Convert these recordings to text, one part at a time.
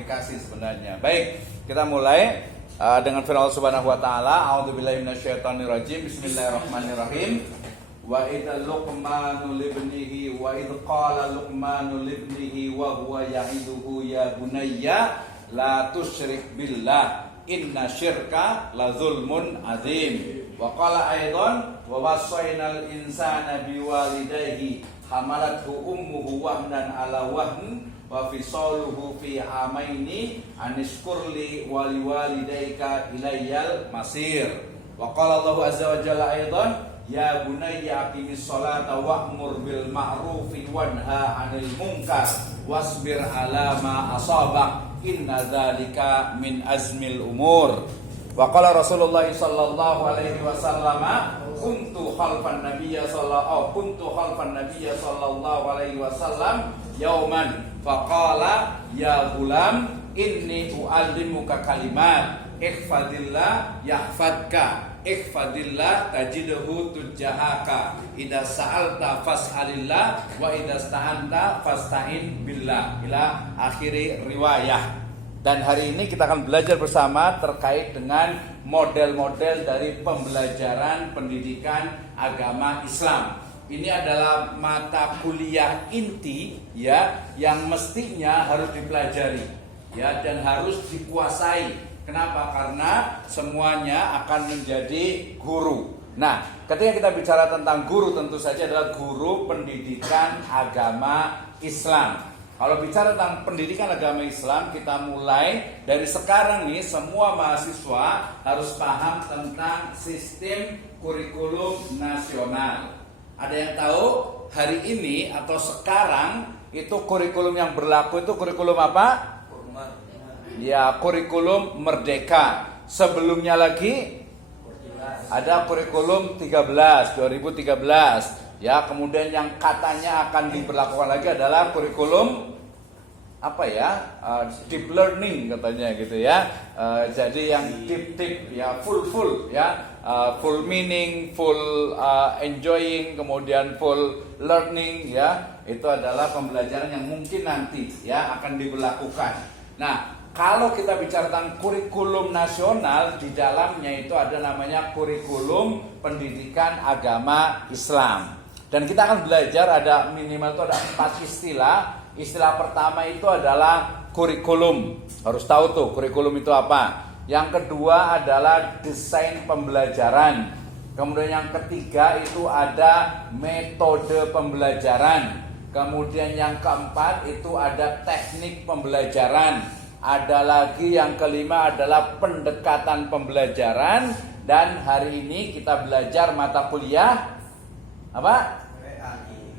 aplikasi sebenarnya. Baik, kita mulai dengan firman Allah Subhanahu wa taala. A'udzubillahi minasyaitonirrajim. Bismillahirrahmanirrahim. Wa idza luqmanu libnihi wa idza qala luqmanu libnihi wa huwa ya'iduhu ya bunayya la tusyrik billah inna syirka la zulmun azim. Wa qala aidan wa wassaynal insana biwalidayhi hamalathu ummuhu wahnan ala wahn wa fisaluhu fi amaini anishkurli wa liwalidayka ilayyal masir. Wa qala Allahu azza wa jalla aidan ya bunayya aqimis sholata wa'mur bil ma'rufi wanha 'anil munkar wasbir 'ala ma asabak inna dzalika min azmil umur. Wa qala Rasulullah sallallahu alaihi wasallam kuntu khalfan nabiyya sallallahu alaihi wasallam yauman faqala ya gulam inni u'allimuka kalimat ihfadillah yahfadka ihfadillah tajidhu tujahaka idza sa'alta fas'alillah wa idza sta'anta fasta'in billah ila akhiri riwayah. Dan hari ini kita akan belajar bersama terkait dengan model-model dari pembelajaran pendidikan agama Islam. Ini adalah mata kuliah inti ya yang mestinya harus dipelajari ya dan harus dikuasai. Kenapa? Karena semuanya akan menjadi guru. Nah, ketika kita bicara tentang guru tentu saja adalah guru pendidikan agama Islam. Kalau bicara tentang pendidikan agama Islam, kita mulai dari sekarang nih, semua mahasiswa harus paham tentang sistem kurikulum nasional. Ada yang tahu hari ini atau sekarang itu kurikulum yang berlaku itu kurikulum apa? Ya, kurikulum Merdeka. Sebelumnya lagi ada kurikulum 2013. Ya, kemudian yang katanya akan diberlakukan lagi adalah kurikulum apa ya? Deep learning katanya gitu ya. Jadi yang deep ya, full ya, full meaning, full enjoying, kemudian full learning ya. Itu adalah pembelajaran yang mungkin nanti ya akan diberlakukan. Nah, kalau kita bicara tentang kurikulum nasional, di dalamnya itu ada namanya kurikulum pendidikan agama Islam. Dan kita akan belajar ada minimal itu ada 4 istilah. Istilah pertama itu adalah kurikulum. Harus tahu tuh kurikulum itu apa. Yang kedua adalah desain pembelajaran. Kemudian yang ketiga itu ada metode pembelajaran. Kemudian yang keempat itu ada teknik pembelajaran. Ada lagi yang kelima adalah pendekatan pembelajaran. Dan hari ini kita belajar mata kuliah apa?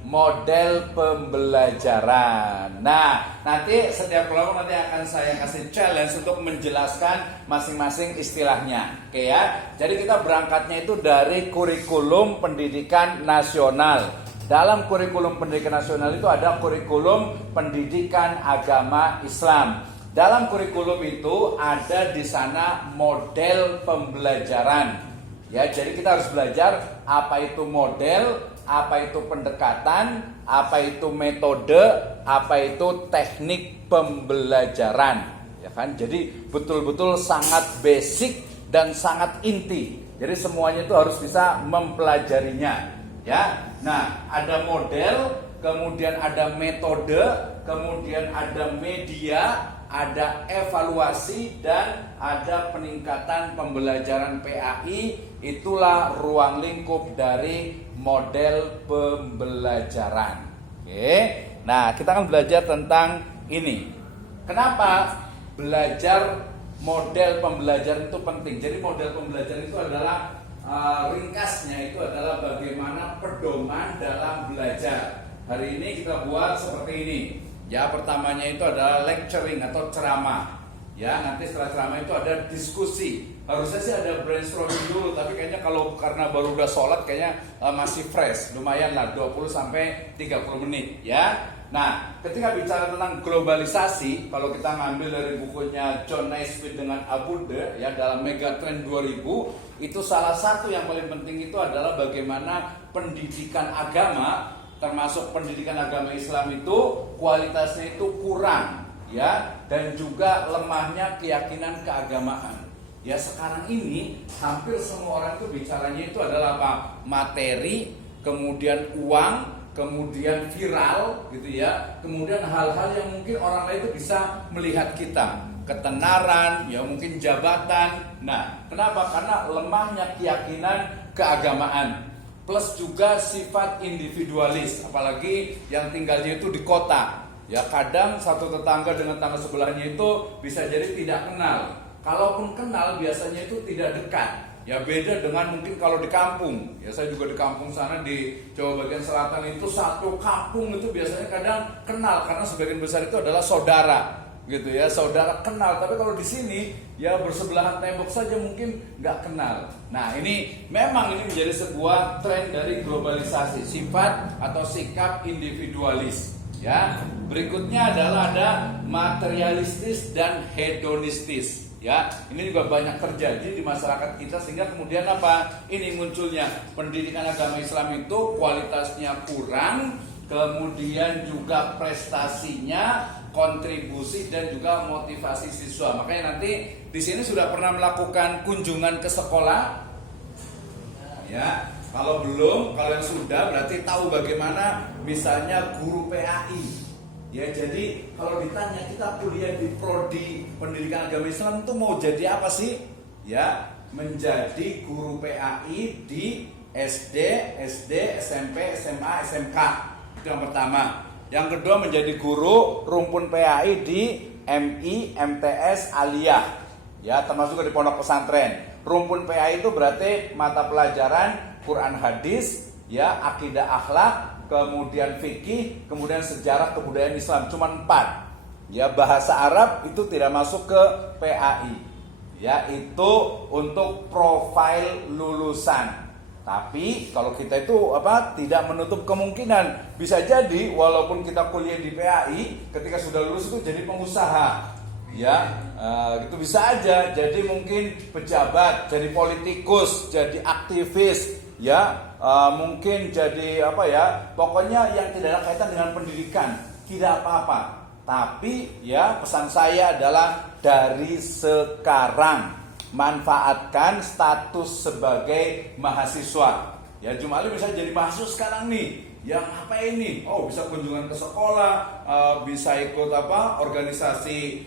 Model pembelajaran. Nah, nanti setiap kelompok nanti akan saya kasih challenge untuk menjelaskan masing-masing istilahnya. Oke ya. Jadi kita berangkatnya itu dari kurikulum pendidikan nasional. Dalam kurikulum pendidikan nasional itu ada kurikulum pendidikan agama Islam. Dalam kurikulum itu ada di sana model pembelajaran. Ya, jadi kita harus belajar apa itu model, apa itu pendekatan, apa itu metode, apa itu teknik pembelajaran. Ya kan? Jadi betul-betul sangat basic dan sangat inti. Jadi semuanya itu harus bisa mempelajarinya. Ya. Nah, ada model, kemudian ada metode, kemudian ada media, ada evaluasi dan ada peningkatan pembelajaran PAI. Itulah ruang lingkup dari model pembelajaran. Oke. Nah, kita akan belajar tentang ini. Kenapa belajar model pembelajaran itu penting? Jadi model pembelajaran itu adalah ringkasnya itu adalah bagaimana pedoman dalam belajar. Hari ini kita buat seperti ini. Ya, pertamanya itu adalah lecturing atau ceramah. Ya, nanti setelah ceramah itu ada diskusi. Harusnya sih ada brainstorming dulu, tapi kayaknya kalau karena baru udah sholat kayaknya masih fresh. Lumayan lah 20 sampai 30 menit ya. Nah, ketika bicara tentang globalisasi, kalau kita ngambil dari bukunya John Naismith dengan Abude ya dalam Megatrend 2000, itu salah satu yang paling penting itu adalah bagaimana pendidikan agama, termasuk pendidikan agama Islam itu kualitasnya itu kurang ya. dan juga lemahnya keyakinan keagamaan. Ya sekarang ini hampir semua orang itu bicaranya itu adalah apa? Materi, kemudian uang, kemudian viral gitu ya. Kemudian hal-hal yang mungkin orang lain itu bisa melihat kita, ketenaran, ya mungkin jabatan. Nah, kenapa? Karena lemahnya keyakinan keagamaan. Plus juga sifat individualis, apalagi yang tinggalnya itu di kota. Ya kadang satu tetangga dengan tetangga sebelahnya itu bisa jadi tidak kenal. Kalaupun kenal biasanya itu tidak dekat. Ya beda dengan mungkin kalau di kampung. Ya saya juga di kampung sana di Jawa bagian selatan itu satu kampung itu biasanya kadang kenal karena sebagian besar itu adalah saudara. Gitu ya, saudara kenal. Tapi kalau di sini ya bersebelahan tembok saja mungkin nggak kenal. Nah ini memang ini menjadi sebuah tren dari globalisasi, sifat atau sikap individualis. Ya berikutnya adalah ada materialistis dan hedonistis. Ya, ini juga banyak terjadi di masyarakat kita sehingga kemudian apa? Ini munculnya pendidikan agama Islam itu kualitasnya kurang, kemudian juga prestasinya, kontribusi dan juga motivasi siswa. Makanya nanti di sini sudah pernah melakukan kunjungan ke sekolah? Ya, kalau belum, kalau yang sudah berarti tahu bagaimana misalnya guru PAI. Ya jadi kalau ditanya kita kuliah di prodi pendidikan agama Islam itu mau jadi apa sih? Ya menjadi guru PAI di SD, SMP, SMA, SMK. Itu yang pertama. Yang kedua menjadi guru rumpun PAI di MI, MTS, Aliyah. Ya termasuk di pondok pesantren. Rumpun PAI itu berarti mata pelajaran Quran hadis, ya akidah akhlak, kemudian fikih, kemudian sejarah kebudayaan Islam, cuma 4. Ya bahasa Arab itu tidak masuk ke PAI. Ya itu untuk profil lulusan. Tapi kalau kita itu tidak menutup kemungkinan bisa jadi walaupun kita kuliah di PAI ketika sudah lulus itu jadi pengusaha. Ya itu bisa aja jadi mungkin pejabat, jadi politikus, jadi aktivis. Ya mungkin jadi pokoknya yang tidak ada kaitan dengan pendidikan tidak apa-apa. Tapi ya pesan saya adalah dari sekarang manfaatkan status sebagai mahasiswa. Ya Jumali bisa jadi mahasiswa sekarang nih. Yang apa ini? Oh bisa kunjungan ke sekolah, bisa ikut organisasi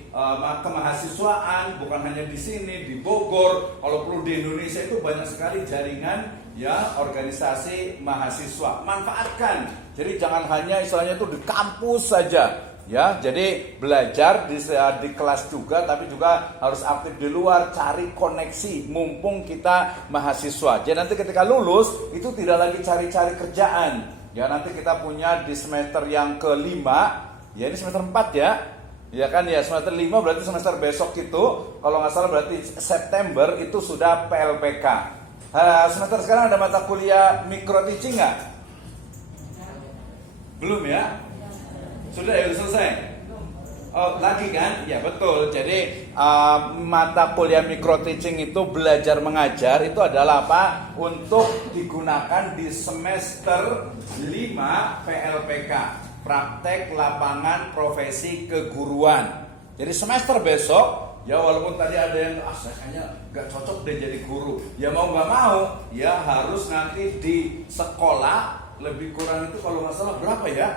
kemahasiswaan, bukan hanya di sini di Bogor. Kalau perlu di Indonesia itu banyak sekali jaringan ya organisasi mahasiswa. Manfaatkan. Jadi jangan hanya istilahnya itu di kampus saja. Ya, jadi belajar di kelas juga, tapi juga harus aktif di luar, cari koneksi, mumpung kita mahasiswa. Jadi nanti ketika lulus itu tidak lagi cari-cari kerjaan. Ya nanti kita punya di semester yang kelima, ya ini semester 4 ya. Ya kan ya semester 5 berarti semester besok itu, kalau nggak salah berarti September itu sudah PLPK. Semester sekarang ada mata kuliah micro teaching nggak? Belum ya? Sudah ya, sudah selesai? Oh lagi kan? Ya betul. Jadi mata kuliah micro teaching itu belajar mengajar itu adalah apa? Untuk digunakan di semester 5 PLPK, praktek lapangan profesi keguruan. Jadi semester besok ya walaupun tadi ada yang saya kayaknya gak cocok deh jadi guru. Ya mau gak mau ya harus nanti di sekolah lebih kurang itu kalau nggak salah berapa ya?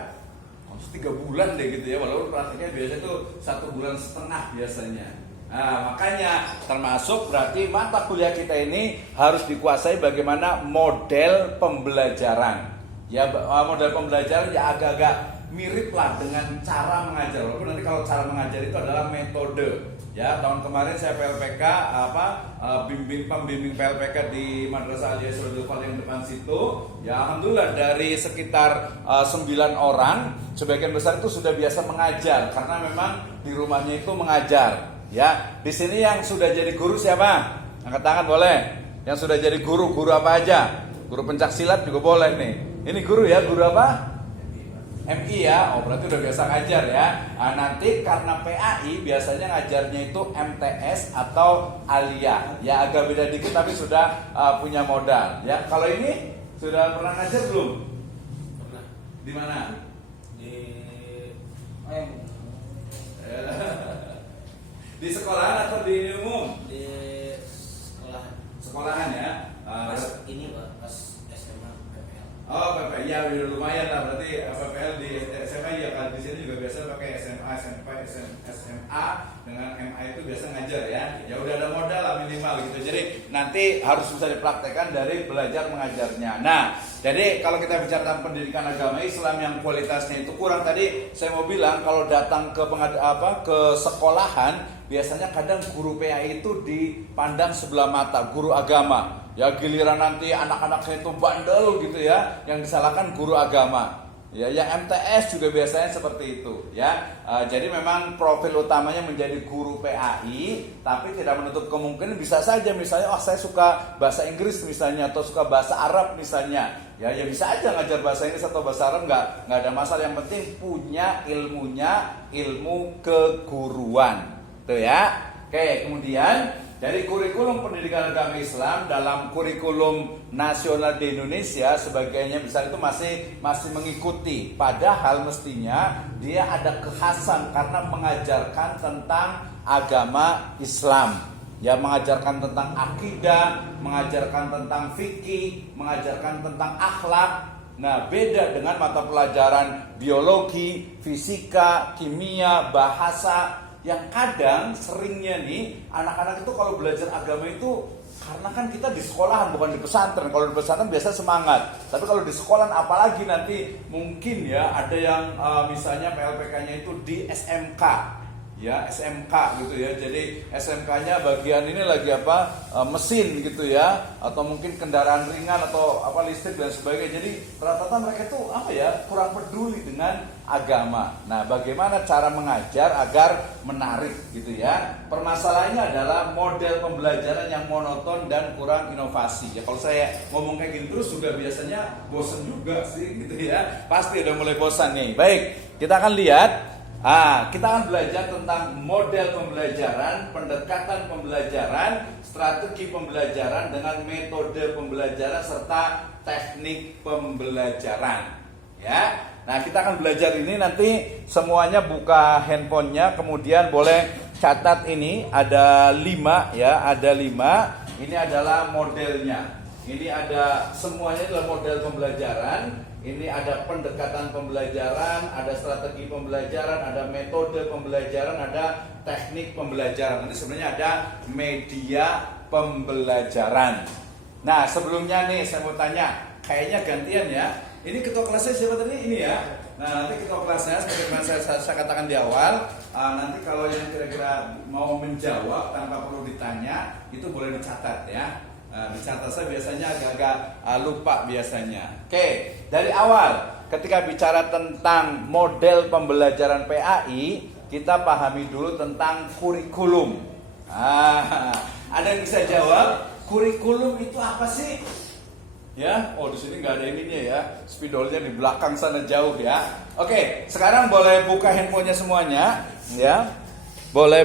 3 bulan deh gitu ya, walaupun praktiknya biasanya itu 1,5 bulan biasanya. Nah makanya termasuk berarti mata kuliah kita ini harus dikuasai bagaimana model pembelajaran. Ya model pembelajaran ya agak-agak mirip lah dengan cara mengajar, walaupun nanti kalau cara mengajar itu adalah metode. Ya tahun kemarin saya PLPK pembimbing PLPK di Madrasah Aliyah Suratul Fal yang depan situ. Ya alhamdulillah dari sekitar 9 orang sebagian besar itu sudah biasa mengajar karena memang di rumahnya itu mengajar. Ya di sini yang sudah jadi guru siapa? Angkat tangan boleh. Yang sudah jadi guru apa aja? Guru pencak silat juga boleh nih. Ini guru ya, guru apa? MI ya, oh berarti udah biasa ngajar ya. Nah, nanti karena PAI biasanya ngajarnya itu MTS atau Aliyah. Ya agak beda dikit tapi sudah punya modal. Ya kalau ini sudah pernah ngajar belum? Pernah. Di mana? Di Di sekolahan atau di umum? Di sekolahan. Sekolahan ya. Pas ini Pak, pas SMA PPL. Oh, PPL ya lumayan lah, berarti PPL di SMA ya, kan di sini juga biasa pakai SMA, SMP, SMA dengan MA itu biasa ngajar ya. Ya udah ada modal lah minimal gitu. Jadi nanti harus bisa dipraktekkan dari belajar mengajarnya. Nah, jadi kalau kita bicara tentang pendidikan agama Islam yang kualitasnya itu kurang, tadi saya mau bilang kalau datang ke ke sekolahan biasanya kadang guru PAI itu dipandang sebelah mata, guru agama. Ya giliran nanti anak-anaknya itu bandel gitu ya, yang disalahkan guru agama. Ya, yang MTS juga biasanya seperti itu ya. Jadi memang profil utamanya menjadi guru PAI, tapi tidak menutup kemungkinan bisa saja misalnya, oh saya suka bahasa Inggris misalnya atau suka bahasa Arab misalnya. Ya bisa aja ngajar bahasa Inggris atau bahasa Arab, nggak ada masalah, yang penting punya ilmunya, ilmu keguruan. Tuh ya. Oke, kemudian dari kurikulum pendidikan agama Islam dalam kurikulum nasional di Indonesia sebagainya misalnya itu masih mengikuti, padahal mestinya dia ada kekhasan karena mengajarkan tentang agama Islam. Ya, mengajarkan tentang akidah, mengajarkan tentang fikih, mengajarkan tentang akhlak. Nah, beda dengan mata pelajaran biologi, fisika, kimia, bahasa, yang kadang seringnya nih anak-anak itu kalau belajar agama itu karena kan kita di sekolahan bukan di pesantren. Kalau di pesantren biasa semangat, tapi kalau di sekolahan apalagi nanti mungkin ya ada yang misalnya PLPK-nya itu di SMK. Ya, SMK gitu ya. Jadi SMK-nya bagian ini lagi mesin gitu ya, atau mungkin kendaraan ringan atau listrik dan sebagainya. Jadi rata-rata mereka itu kurang peduli dengan agama. Nah, bagaimana cara mengajar agar menarik gitu ya? Permasalahannya adalah model pembelajaran yang monoton dan kurang inovasi. Ya, kalau saya ngomong kayak gini terus juga biasanya bosan juga sih gitu ya. Pasti udah mulai bosan nih. Baik, kita akan lihat. Kita akan belajar tentang model pembelajaran, pendekatan pembelajaran, strategi pembelajaran dengan metode pembelajaran serta teknik pembelajaran. Ya, nah kita akan belajar ini nanti semuanya buka handphonenya, kemudian boleh catat ini ada 5 ya, ada 5. Ini adalah modelnya. Ini ada semuanya adalah model pembelajaran. Ini ada pendekatan pembelajaran, ada strategi pembelajaran, ada metode pembelajaran, ada teknik pembelajaran. Nanti sebenarnya ada media pembelajaran. Nah, sebelumnya nih saya mau tanya, kayaknya gantian ya. Ini ketua kelasnya siapa tadi? Ini ya. Nah, nanti ketua kelasnya seperti saya katakan di awal, nanti kalau yang kira-kira mau menjawab tanpa perlu ditanya, itu boleh dicatat ya. Dicatat, saya biasanya agak-agak lupa biasanya. Oke, dari awal ketika bicara tentang model pembelajaran PAI, kita pahami dulu tentang kurikulum. Ada yang bisa jawab kurikulum itu apa sih? Ya, di sini nggak ada ininya ya, spidolnya di belakang sana jauh ya. Oke, sekarang boleh buka handphonenya semuanya, ya. Boleh